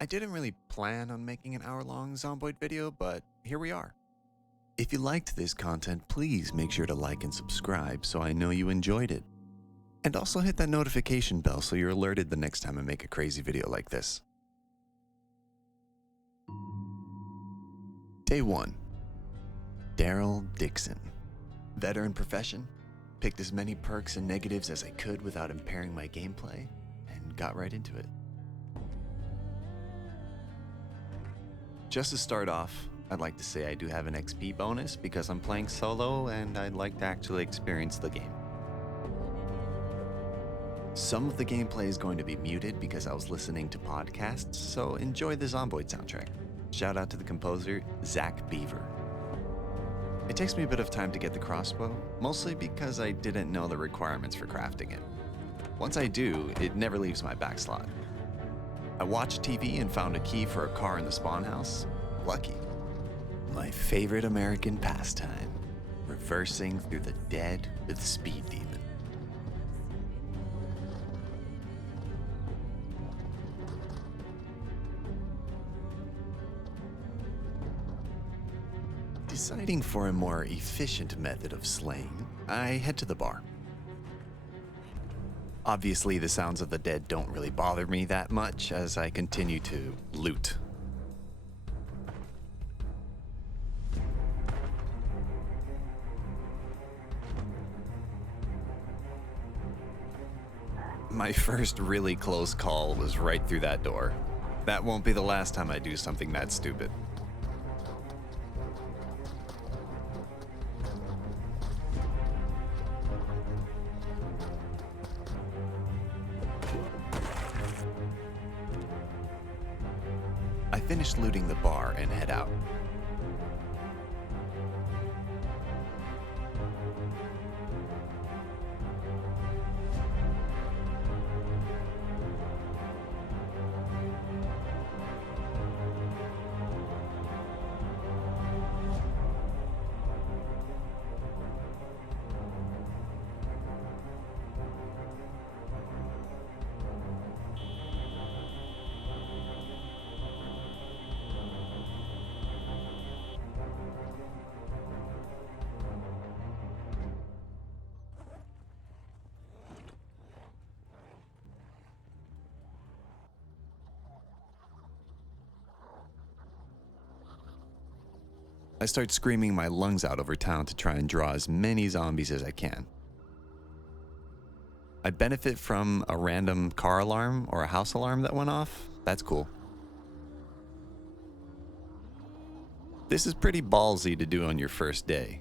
I didn't really plan on making an hour-long Zomboid video, but here we are. If you liked this content, please make sure to like and subscribe so I know you enjoyed it. And also hit that notification bell so you're alerted the next time I make a crazy video like this. Day 1. Daryl Dixon. Veteran profession, picked as many perks and negatives as I could without impairing my gameplay, and got right into it. Just to start off, I'd like to say I do have an XP bonus because I'm playing solo and I'd like to actually experience the game. Some of the gameplay is going to be muted because I was listening to podcasts, so enjoy the Zomboid soundtrack. Shout out to the composer, Zach Beever. It takes me a bit of time to get the crossbow, mostly because I didn't know the requirements for crafting it. Once I do, it never leaves my back slot. I watched TV and found a key for a car in the spawn house. Lucky. My favorite American pastime, reversing through the dead with Speed Demon. Deciding for a more efficient method of slaying, I head to the bar. Obviously, the sounds of the dead don't really bother me that much as I continue to loot. My first really close call was right through that door. That won't be the last time I do something that stupid. I finish looting the bar and head out. I start screaming my lungs out over town to try and draw as many zombies as I can. I benefit from a random car alarm or a house alarm that went off. That's cool. This is pretty ballsy to do on your first day.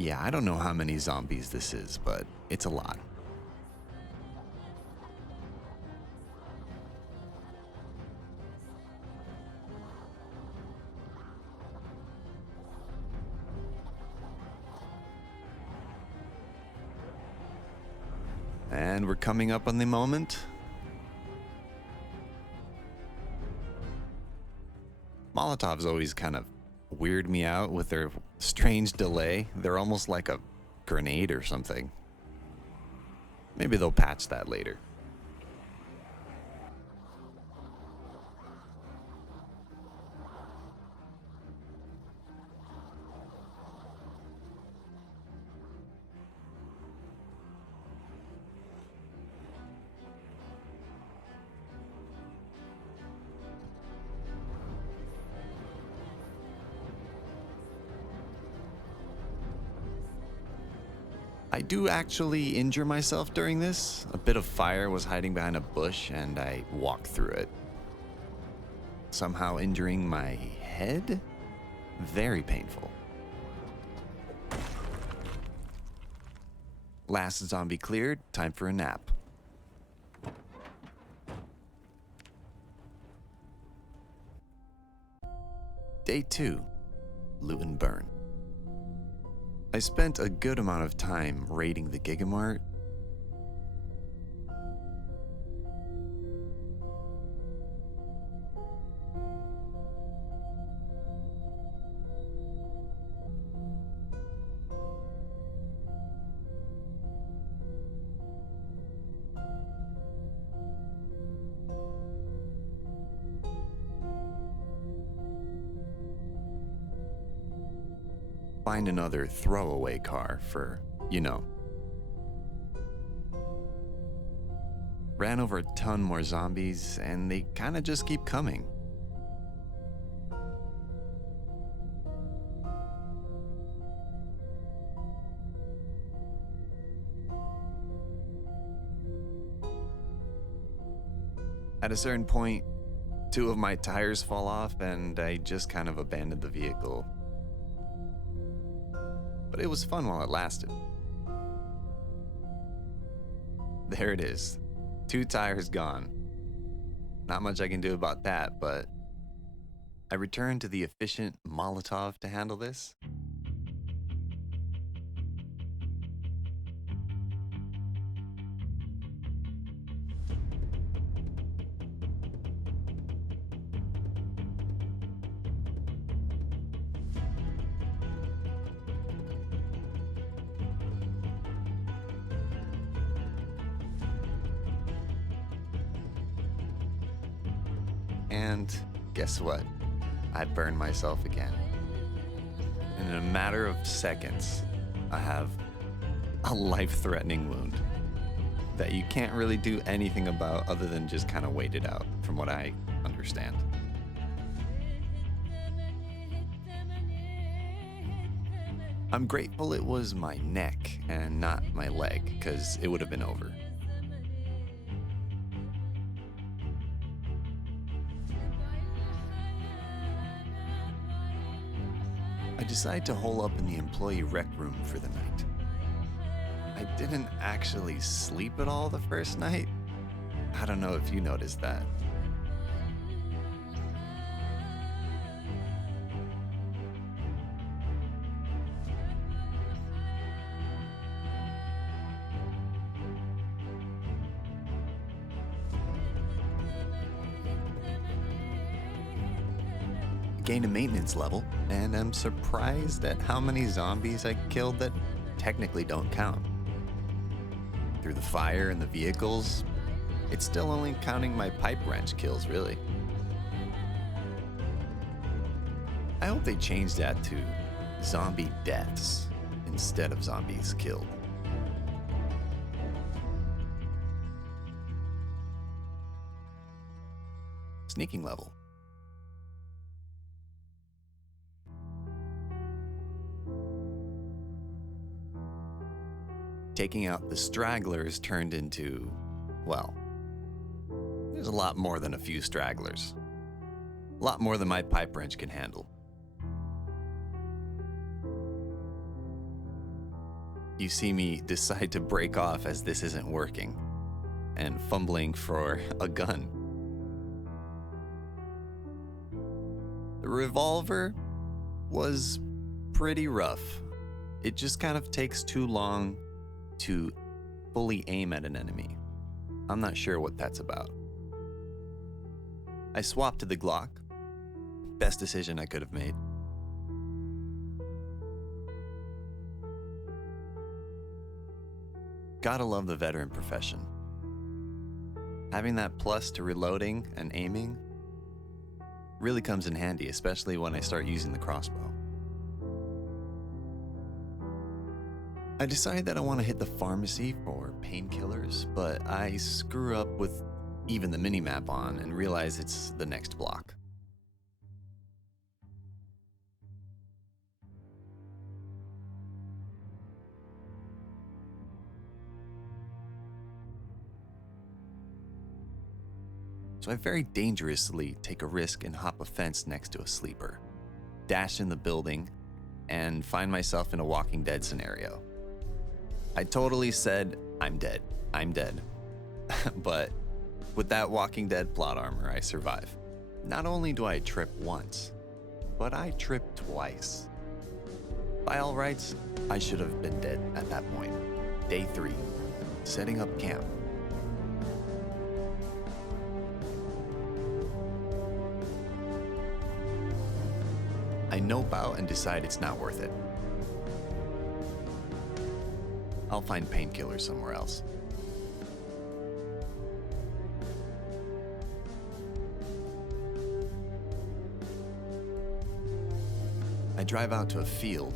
Yeah, I don't know how many zombies this is, but it's a lot. And we're coming up on the moment. Molotovs always kind of weird me out with their strange delay. They're almost like a grenade or something. Maybe they'll patch that later. I do actually injure myself during this. A bit of fire was hiding behind a bush and I walked through it. Somehow injuring my head? Very painful. Last zombie cleared, time for a nap. Day 2, loot and burn. I spent a good amount of time raiding the Gigamart. find another throwaway car for, Ran over a ton more zombies, and they kind of just keep coming. At a certain point, 2 of my tires fall off, and I just kind of abandoned the vehicle. But it was fun while it lasted. There it is. 2 tires gone. Not much I can do about that, but I returned to the efficient Molotov to handle this. And guess what? I burned myself again. And in a matter of seconds, I have a life-threatening wound that you can't really do anything about other than just kind of wait it out, from what I understand. I'm grateful it was my neck and not my leg, because it would have been over. I decided to hole up in the employee rec room for the night. I didn't actually sleep at all the first night. I don't know if you noticed that. Gained a maintenance level, and I'm surprised at how many zombies I killed that technically don't count. Through the fire and the vehicles, it's still only counting my pipe wrench kills, really. I hope they change that to zombie deaths instead of zombies killed. Sneaking level. Taking out the stragglers turned into, well, there's a lot more than a few stragglers. A lot more than my pipe wrench can handle. You see me decide to break off as this isn't working, and fumbling for a gun. The revolver was pretty rough. It just kind of takes too long to fully aim at an enemy. I'm not sure what that's about. I swapped to the Glock. Best decision I could have made. Gotta love the veteran profession. Having that plus to reloading and aiming really comes in handy, especially when I start using the crossbow. I decided that I want to hit the pharmacy for painkillers, but I screw up with even the minimap on and realize it's the next block. So I very dangerously take a risk and hop a fence next to a sleeper, dash in the building, and find myself in a Walking Dead scenario. I totally said, I'm dead. But with that Walking Dead plot armor, I survive. Not only do I trip once, but I trip twice. By all rights, I should have been dead at that point. Day 3, setting up camp. I nope out and decide it's not worth it. I'll find painkillers somewhere else. I drive out to a field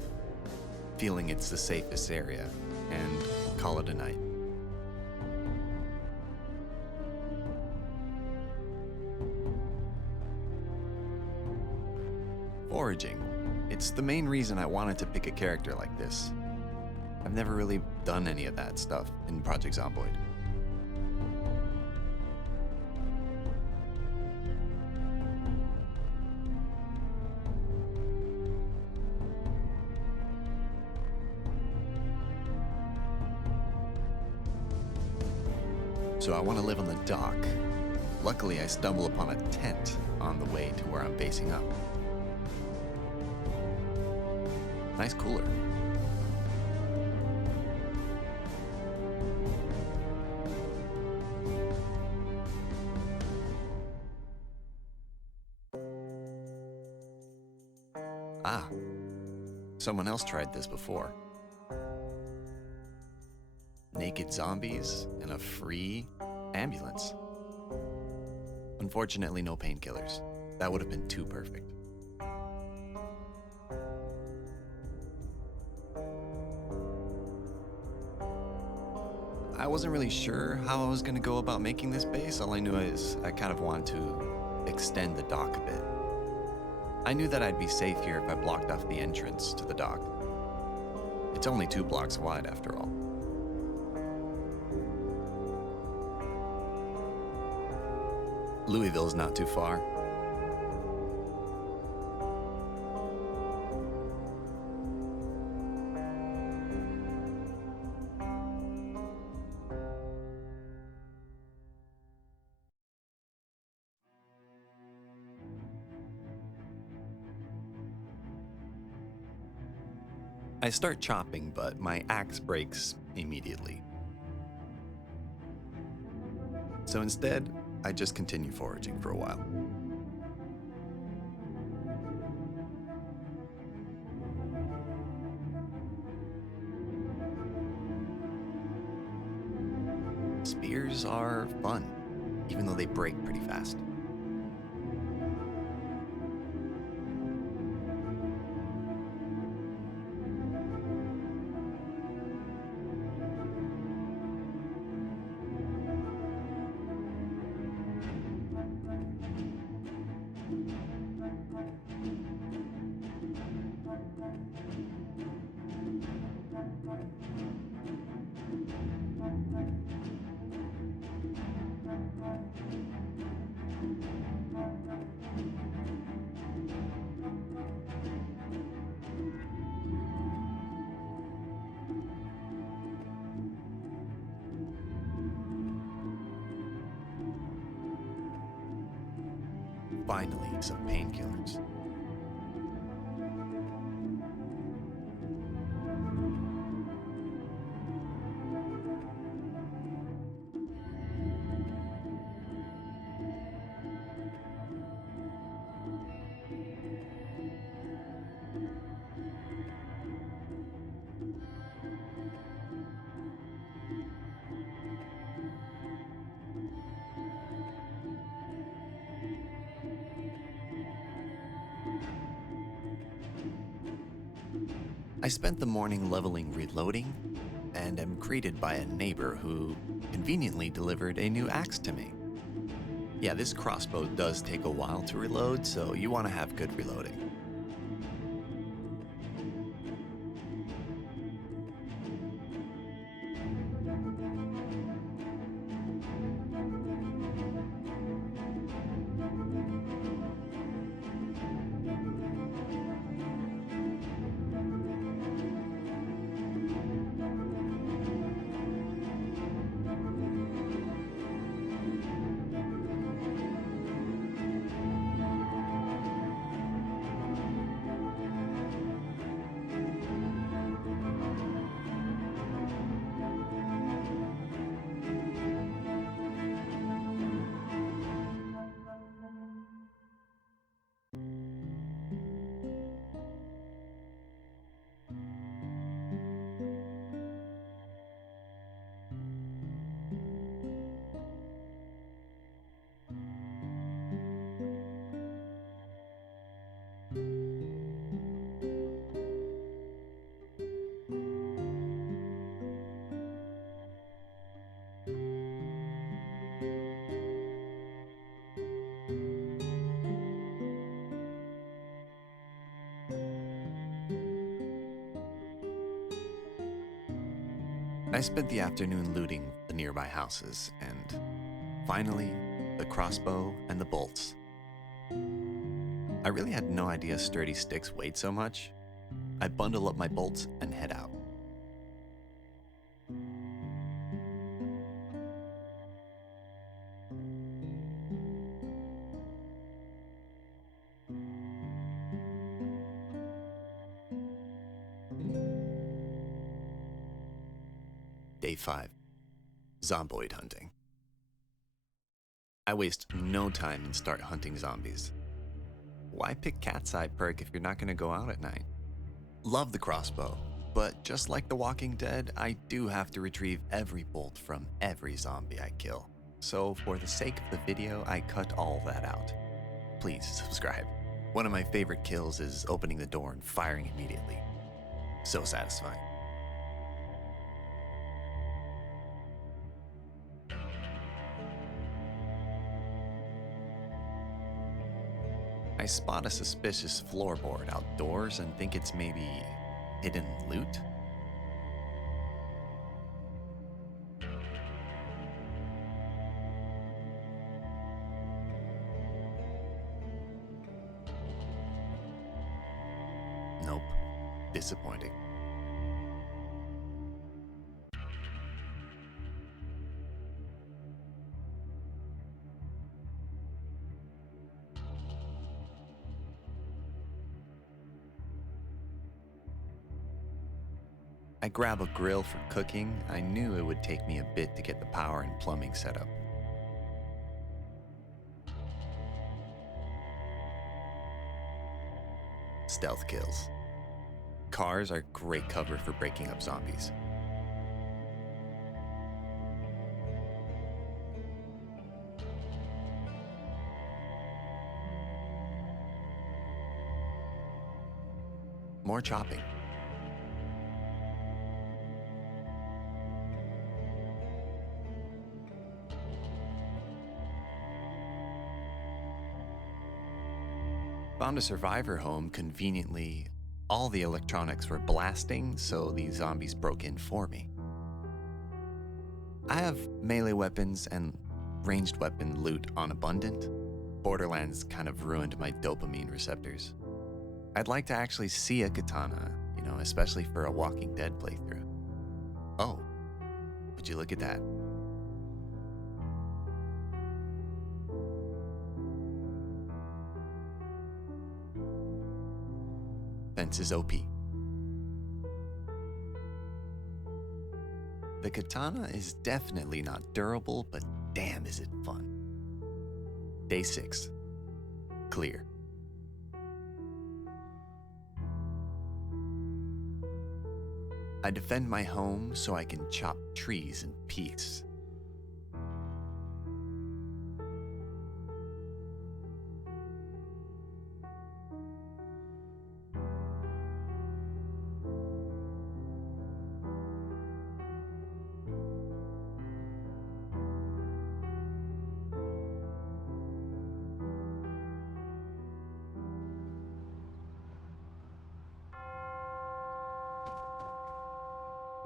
feeling it's the safest area, and call it a night. Foraging. It's the main reason I wanted to pick a character like this. I've never really done any of that stuff in Project Zomboid. So I want to live on the dock. Luckily, I stumble upon a tent on the way to where I'm basing up. Nice cooler. Ah, someone else tried this before. Naked zombies and a free ambulance. Unfortunately, no painkillers. That would have been too perfect. I wasn't really sure how I was going to go about making this base. All I knew is I kind of wanted to extend the dock a bit. I knew that I'd be safe here if I blocked off the entrance to the dock. It's only 2 blocks wide after all. Louisville's not too far. I start chopping, but my axe breaks immediately. So instead, I just continue foraging for a while. Spears are fun, even though they break pretty fast. Finally, some painkillers. I spent the morning leveling reloading, and am greeted by a neighbor who conveniently delivered a new axe to me. Yeah, this crossbow does take a while to reload, so you want to have good reloading. I spent the afternoon looting the nearby houses, and finally, the crossbow and the bolts. I really had no idea sturdy sticks weighed so much. I bundle up my bolts and head out. Day 5. Zomboid Hunting. I waste no time and start hunting zombies. Why pick cat's eye perk if you're not going to go out at night? Love the crossbow, but just like The Walking Dead, I do have to retrieve every bolt from every zombie I kill. So for the sake of the video, I cut all that out. Please subscribe. One of my favorite kills is opening the door and firing immediately. So satisfying. I spot a suspicious floorboard outdoors and think it's maybe hidden loot. Nope. Disappointing. I grab a grill for cooking. I knew it would take me a bit to get the power and plumbing set up. Stealth kills. Cars are great cover for breaking up zombies. More chopping. Found a survivor home. Conveniently, all the electronics were blasting, so the zombies broke in for me. I have melee weapons and ranged weapon loot on abundant. Borderlands kind of ruined my dopamine receptors. I'd like to actually see a katana, especially for a Walking Dead playthrough. Oh, would you look at that? Fence is OP. The katana is definitely not durable, but damn is it fun. Day 6. Clear. I defend my home so I can chop trees in peace.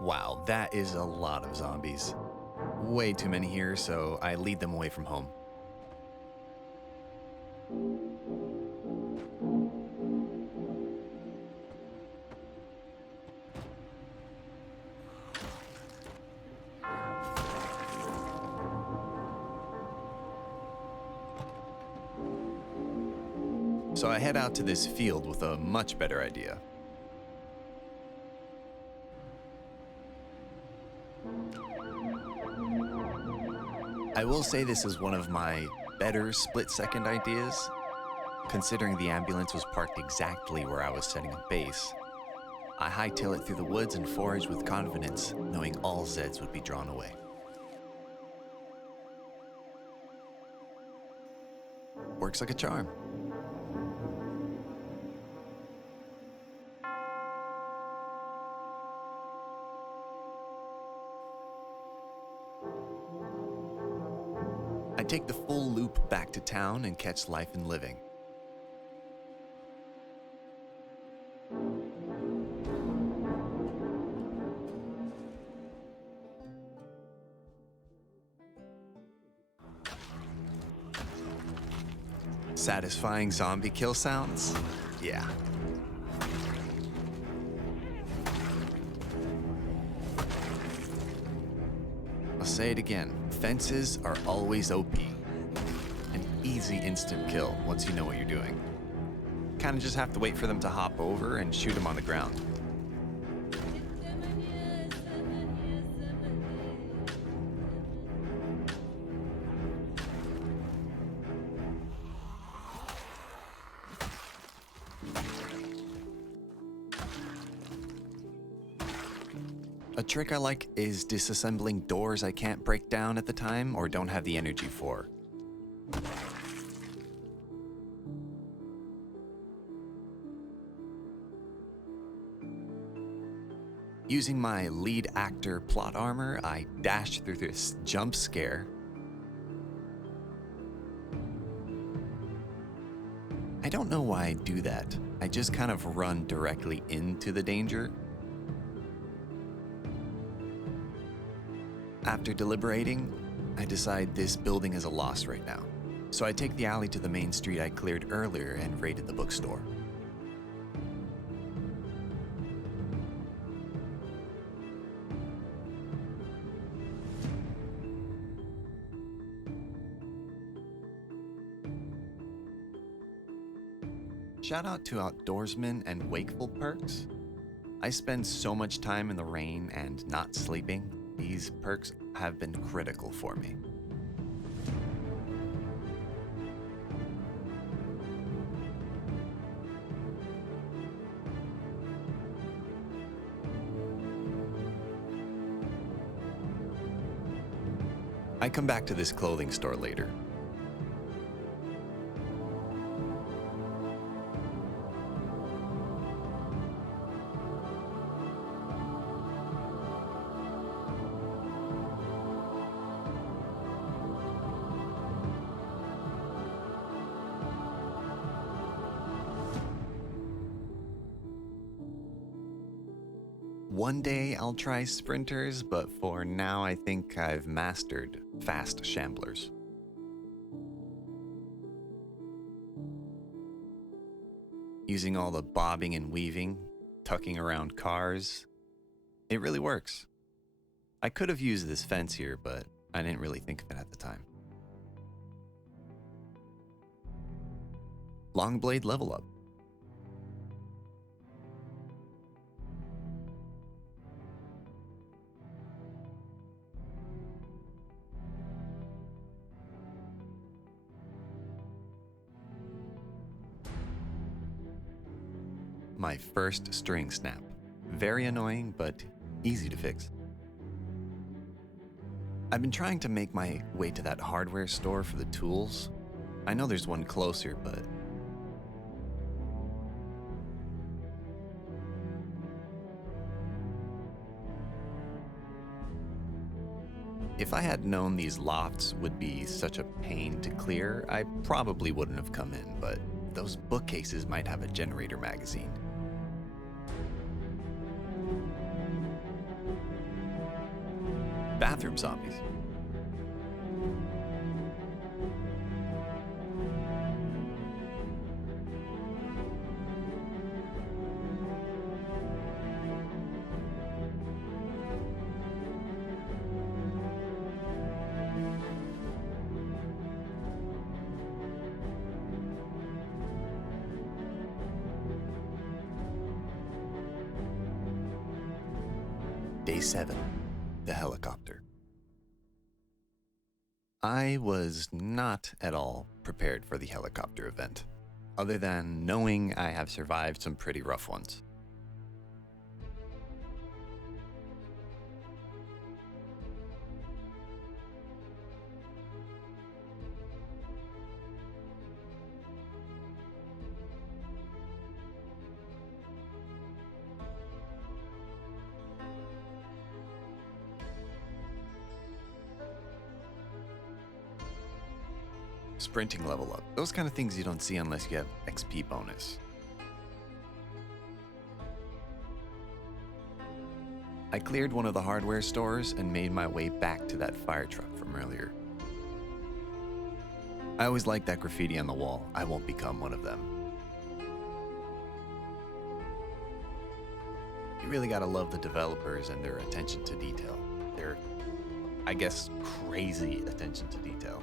Wow, that is a lot of zombies. Way too many here, so I lead them away from home. So I head out to this field with a much better idea. I will say this is one of my better split-second ideas, considering the ambulance was parked exactly where I was setting up base. I hightail it through the woods and forage with confidence, knowing all Zeds would be drawn away. Works like a charm. I take the full loop back to town and catch Life and Living. Satisfying zombie kill sounds? Yeah. I'll say it again, fences are always OP. An easy instant kill once you know what you're doing. Kinda just have to wait for them to hop over and shoot them on the ground. A trick I like is disassembling doors I can't break down at the time or don't have the energy for. Using my lead actor plot armor, I dash through this jump scare. I don't know why I do that. I just kind of run directly into the danger. After deliberating, I decide this building is a loss right now. So I take the alley to the main street I cleared earlier and raided the bookstore. Shout out to Outdoorsman and Wakeful perks. I spend so much time in the rain and not sleeping. These perks have been critical for me. I come back to this clothing store later. One day I'll try sprinters, but for now I think I've mastered fast shamblers. Using all the bobbing and weaving, tucking around cars, it really works. I could have used this fence here, but I didn't really think of it at the time. Long blade level up. My first string snap. Very annoying, but easy to fix. I've been trying to make my way to that hardware store for the tools. I know there's one closer, but if I had known these lofts would be such a pain to clear, I probably wouldn't have come in, but those bookcases might have a generator magazine. Bathroom zombies. Day 7, the helicopter. I was not at all prepared for the helicopter event, other than knowing I have survived some pretty rough ones. Sprinting level up. Those kind of things you don't see unless you have XP bonus. I cleared one of the hardware stores and made my way back to that fire truck from earlier. I always like that graffiti on the wall. I won't become one of them. You really gotta love the developers and their attention to detail. Their, I guess, crazy attention to detail.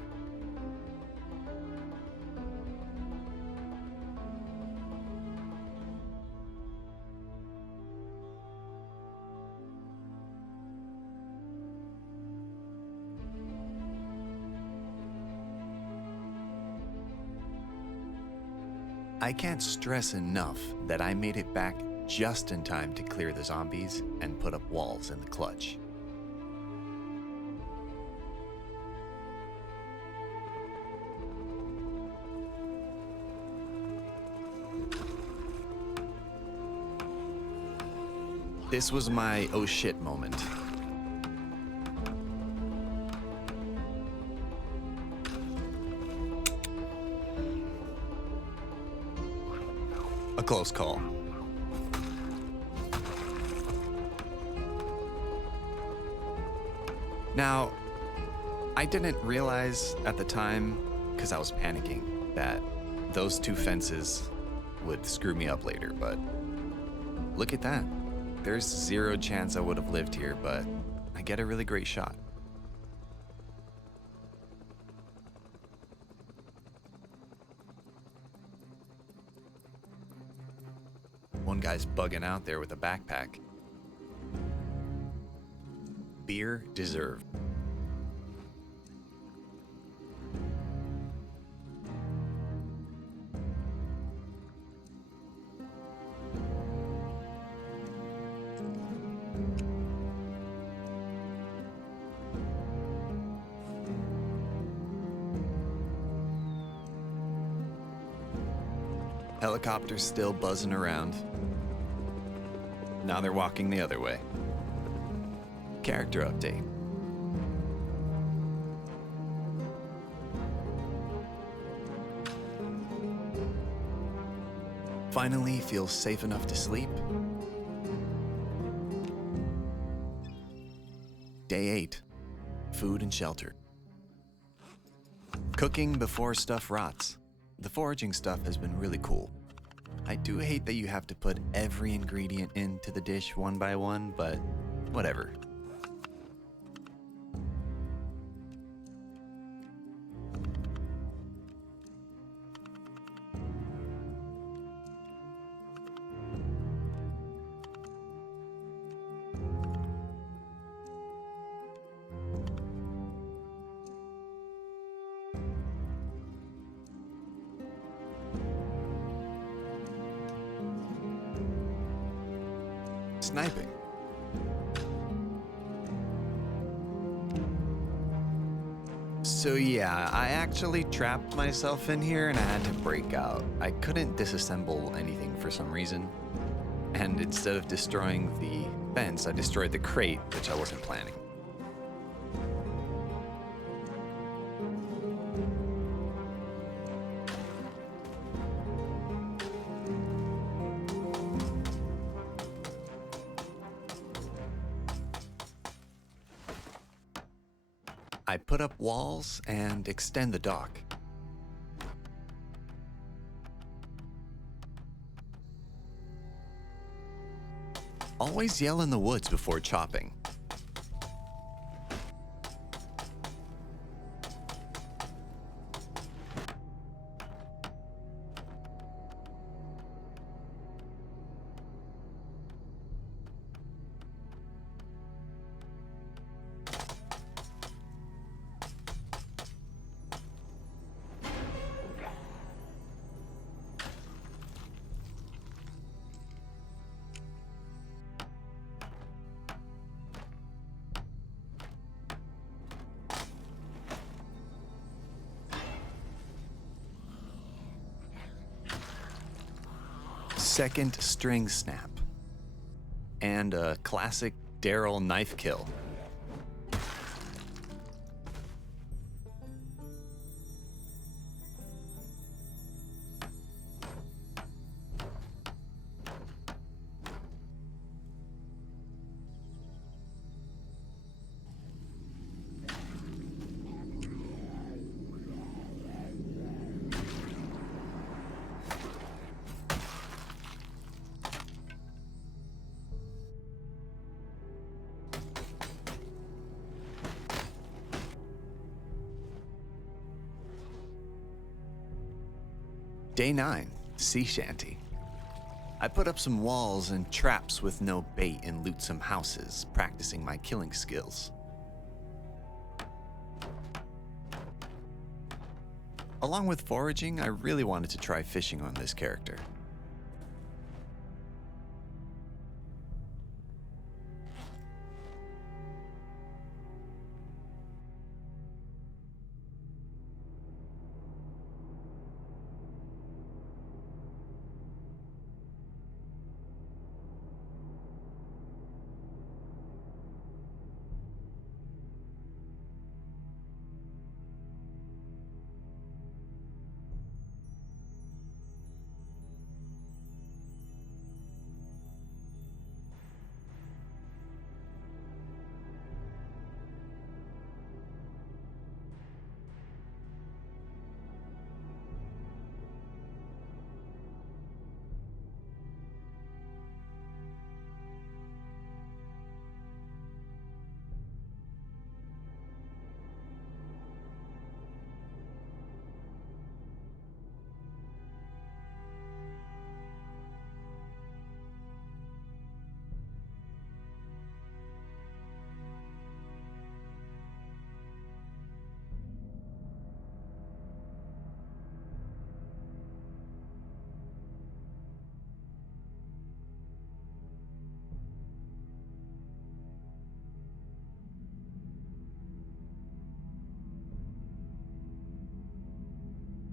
I can't stress enough that I made it back just in time to clear the zombies and put up walls in the clutch. This was my oh shit moment. A close call. Now, I didn't realize at the time, because I was panicking, that those two fences would screw me up later, but look at that. There's zero chance I would have lived here, but I get a really great shot. One guy's bugging out there with a backpack. Beer deserved. Helicopter's still buzzing around. Now they're walking the other way. Character update. Finally feel safe enough to sleep. Day 8. Food and shelter. Cooking before stuff rots. The foraging stuff has been really cool. I do hate that you have to put every ingredient into the dish one by one, but whatever. Sniping. So yeah, I actually trapped myself in here and I had to break out. I couldn't disassemble anything for some reason. And instead of destroying the fence, I destroyed the crate, which I wasn't planning. I put up walls and extend the dock. Always yell in the woods before chopping. Second string snap. And a classic Daryl knife kill. Day 9, Sea Shanty. I put up some walls and traps with no bait and loot some houses, practicing my killing skills. Along with foraging, I really wanted to try fishing on this character.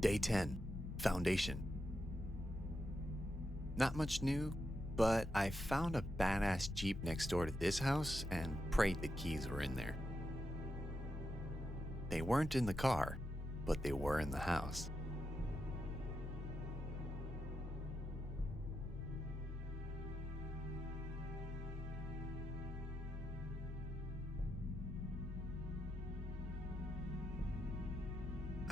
Day 10, Foundation. Not much new, but I found a badass Jeep next door to this house and prayed the keys were in there. They weren't in the car, but they were in the house.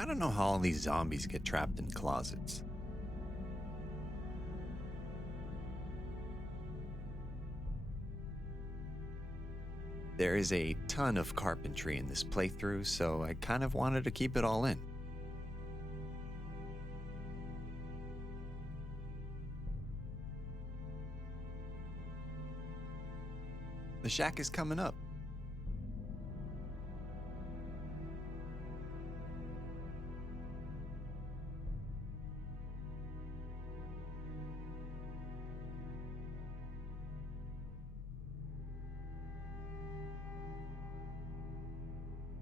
I don't know how all these zombies get trapped in closets. There is a ton of carpentry in this playthrough, so I kind of wanted to keep it all in. The shack is coming up.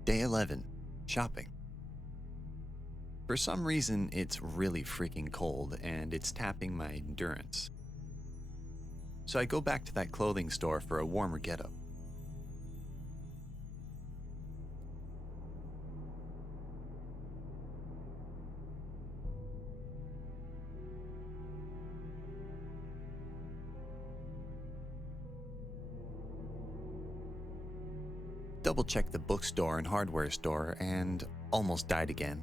Day 11, Shopping. For some reason, it's really freaking cold and it's tapping my endurance. So I go back to that clothing store for a warmer getup. Double checked the bookstore and hardware store and almost died again.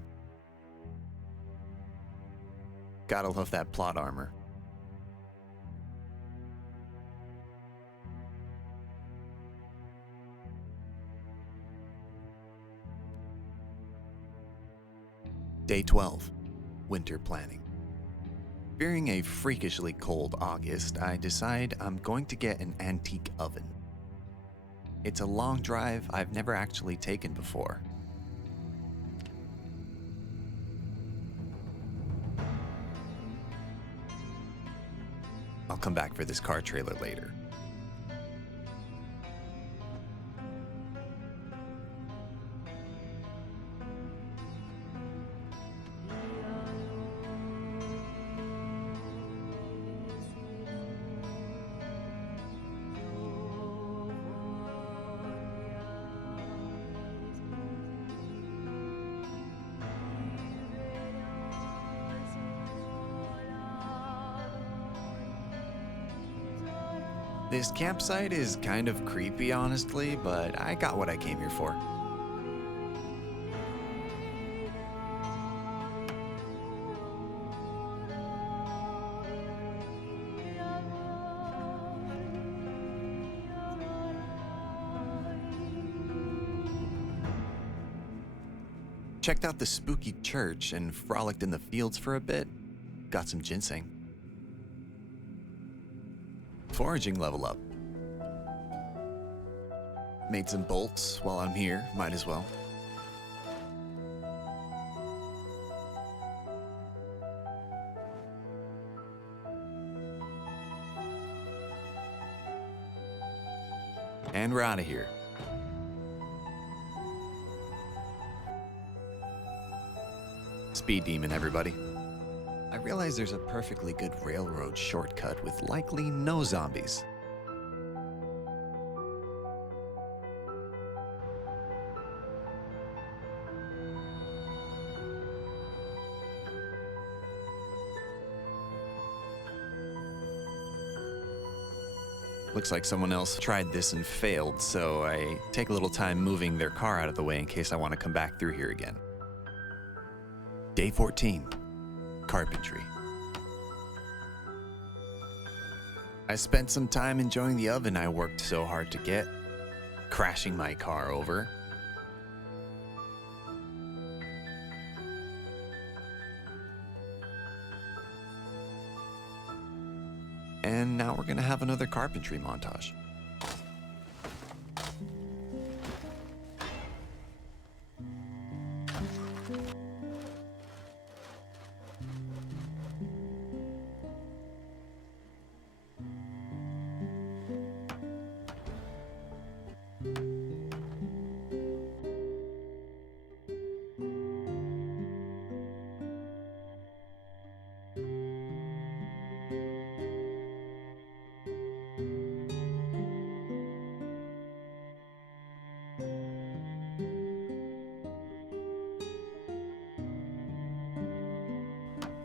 Gotta love that plot armor. Day 12, Winter Planning. Fearing a freakishly cold August, I decide I'm going to get an antique oven. It's a long drive I've never actually taken before. I'll come back for this car trailer later. This campsite is kind of creepy, honestly, but I got what I came here for. Checked out the spooky church and frolicked in the fields for a bit. got some ginseng. Foraging level up. Made some bolts while I'm here, might as well. And we're out of here. Speed demon, everybody. I realize there's a perfectly good railroad shortcut with likely no zombies. Looks like someone else tried this and failed, so I take a little time moving their car out of the way in case I want to come back through here again. Day 14, Carpentry. I spent some time enjoying the oven I worked so hard to get, crashing my car over. And now we're gonna have another carpentry montage.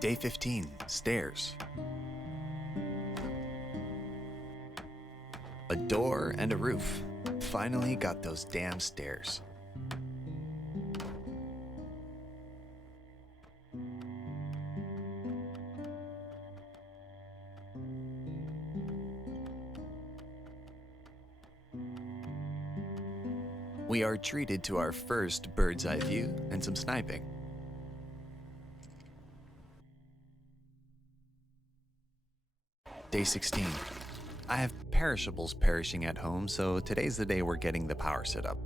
Day 15, stairs. A door and a roof. Finally got those damn stairs. We are treated to our first bird's eye view and some sniping. Day 16. I have perishables perishing at home, so today's the day we're getting the power set up.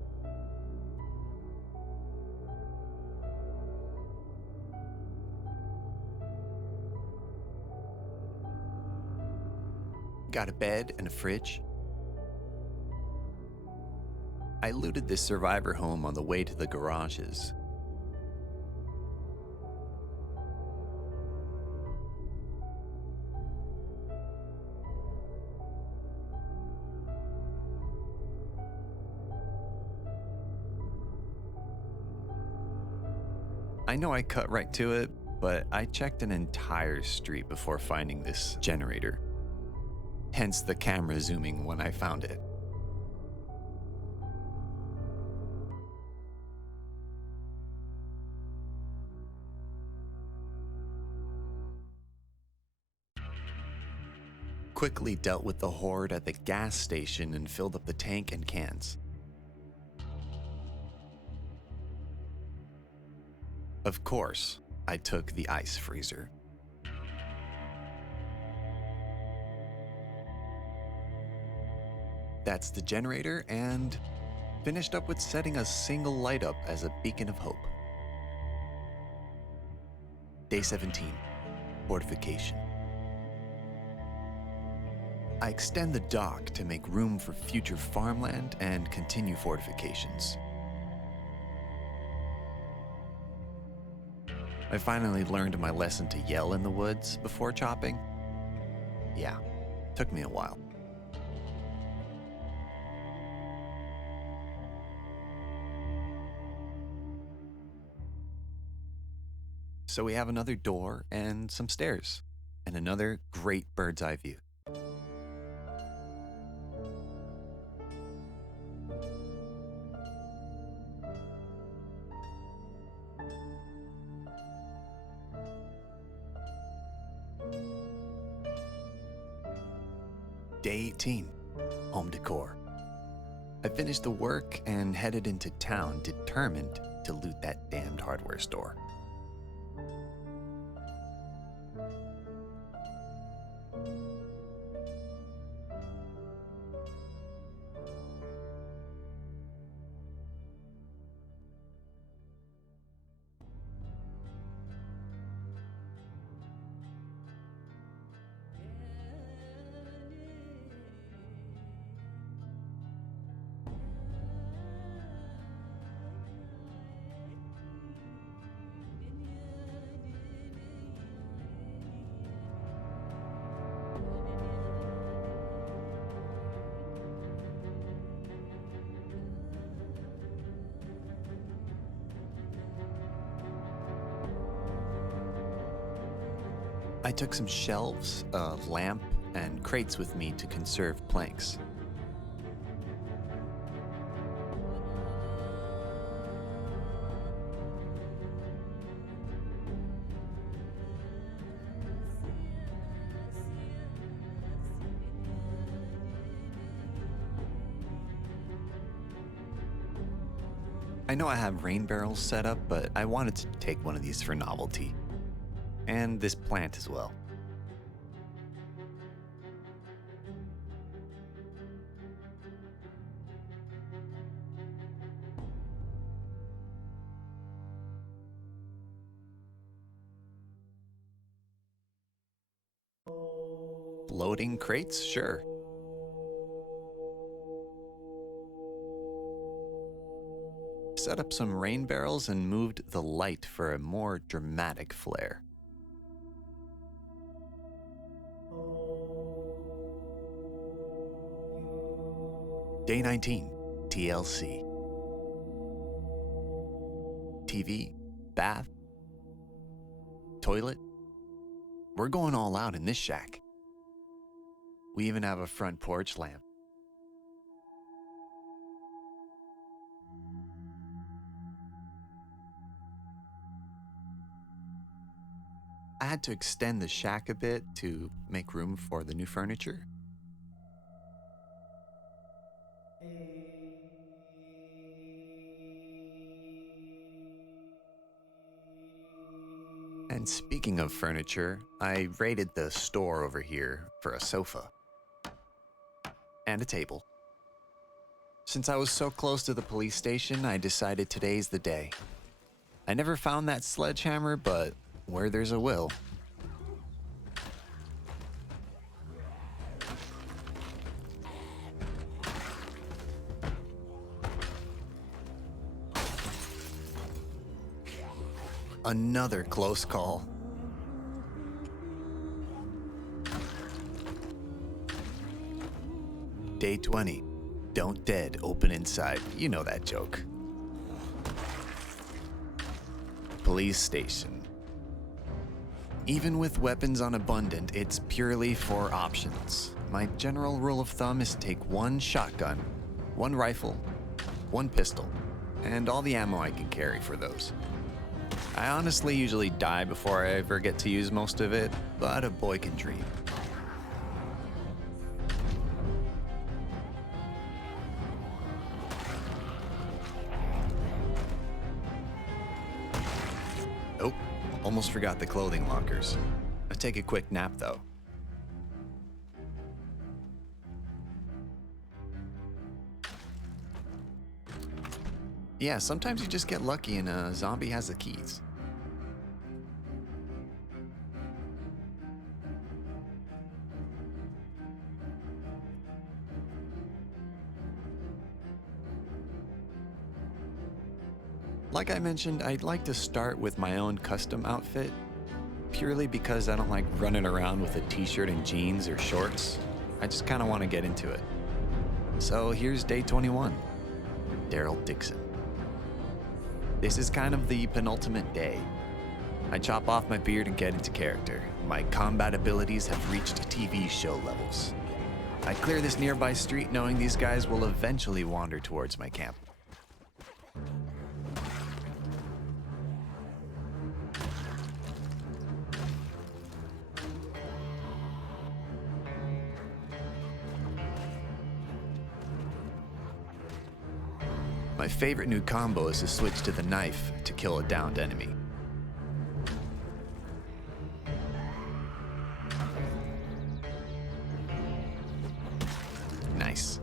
Got a bed and a fridge. I looted this survivor home on the way to the garages. I know I cut right to it, but I checked an entire street before finding this generator. Hence the camera zooming when I found it. Quickly dealt with the horde at the gas station and filled up the tank and cans. Of course, I took the ice freezer. That's the generator, and finished up with setting a single light up as a beacon of hope. Day 17, Fortification. I extend the dock to make room for future farmland and continue fortifications. I finally learned my lesson to yell in the woods before chopping. Yeah, took me a while. So we have another door and some stairs, and another great bird's eye view. Day 18, home decor. I finished the work and headed into town, determined to loot that damned hardware store. I took some shelves, a lamp, and crates with me to conserve planks. I know I have rain barrels set up, but I wanted to take one of these for novelty. And this plant as well. Loading crates? Sure. Set up some rain barrels and moved the light for a more dramatic flare. Day 19, TLC. TV, bath, toilet. We're going all out in this shack. We even have a front porch lamp. I had to extend the shack a bit to make room for the new furniture. And speaking of furniture, I raided the store over here for a sofa and a table. Since I was so close to the police station, I decided today's the day. I never found that sledgehammer, but where there's a will. Another close call. Day 20. Don't dead, open inside. You know that joke. Police station. Even with weapons on abundant, it's purely for options. My general rule of thumb is to take one shotgun, one rifle, one pistol, and all the ammo I can carry for those. I honestly usually die before I ever get to use most of it, but a boy can dream. Oh, almost forgot the clothing lockers. I'll take a quick nap though. Yeah, sometimes you just get lucky and a zombie has the keys. Like I mentioned, I'd like to start with my own custom outfit, purely because I don't like running around with a t-shirt and jeans or shorts. I just kind of want to get into it. So here's day 21, Daryl Dixon. This is kind of the penultimate day. I chop off my beard and get into character. My combat abilities have reached TV show levels. I clear this nearby street knowing these guys will eventually wander towards my camp. My favorite new combo is to switch to the knife to kill a downed enemy. Nice.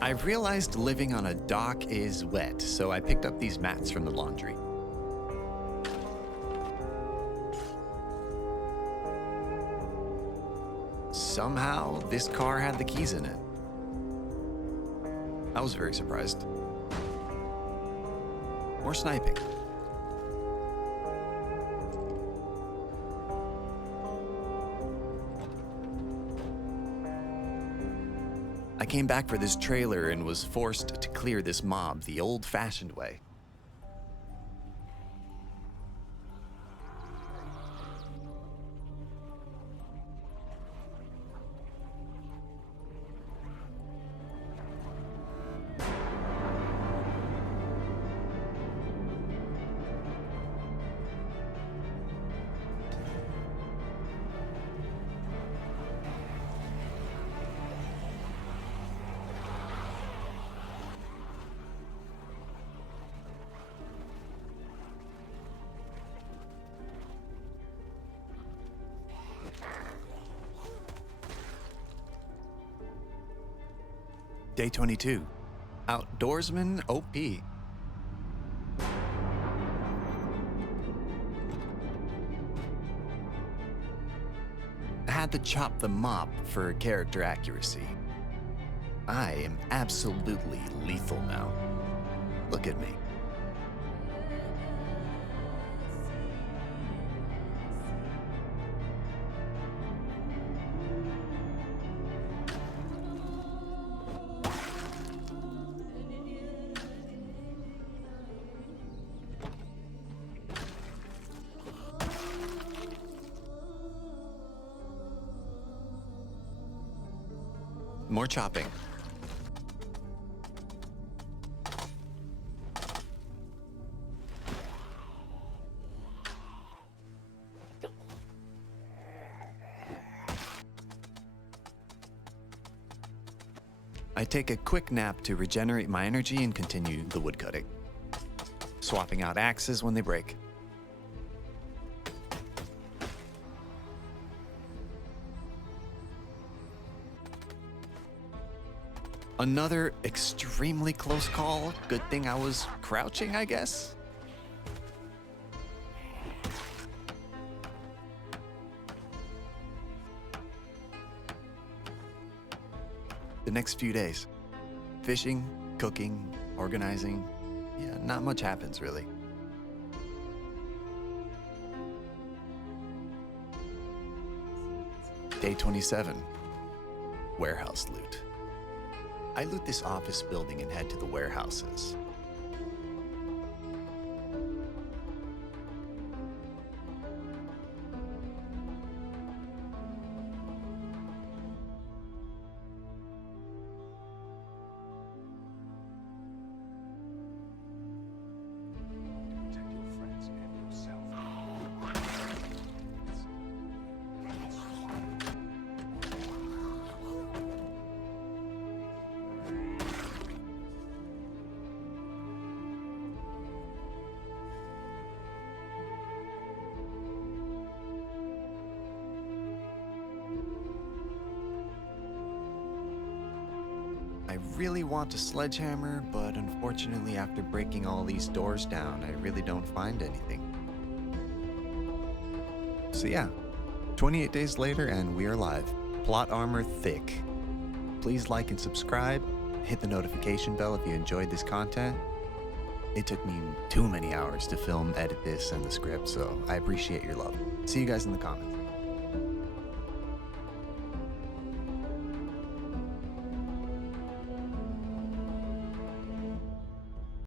I realized living on a dock is wet, so I picked up these mats from the laundry. Somehow, this car had the keys in it. I was very surprised. More sniping. I came back for this trailer and was forced to clear this mob the old-fashioned way. Day 22, Outdoorsman OP. I had to chop the mop for character accuracy. I am absolutely lethal now. Look at me. More chopping. I take a quick nap to regenerate my energy and continue the woodcutting, swapping out axes when they break. Another extremely close call. Good thing I was crouching, I guess. The next few days, fishing, cooking, organizing. Yeah, not much happens really. Day 27, warehouse loot. I loot this office building and head to the warehouses. I really want a sledgehammer, but unfortunately after breaking all these doors down, I really don't find anything. So yeah, 28 days later and we are live. Plot armor thick. Please like and subscribe. Hit the notification bell if you enjoyed this content. It took me too many hours to film, edit this, and the script, so I appreciate your love. See you guys in the comments.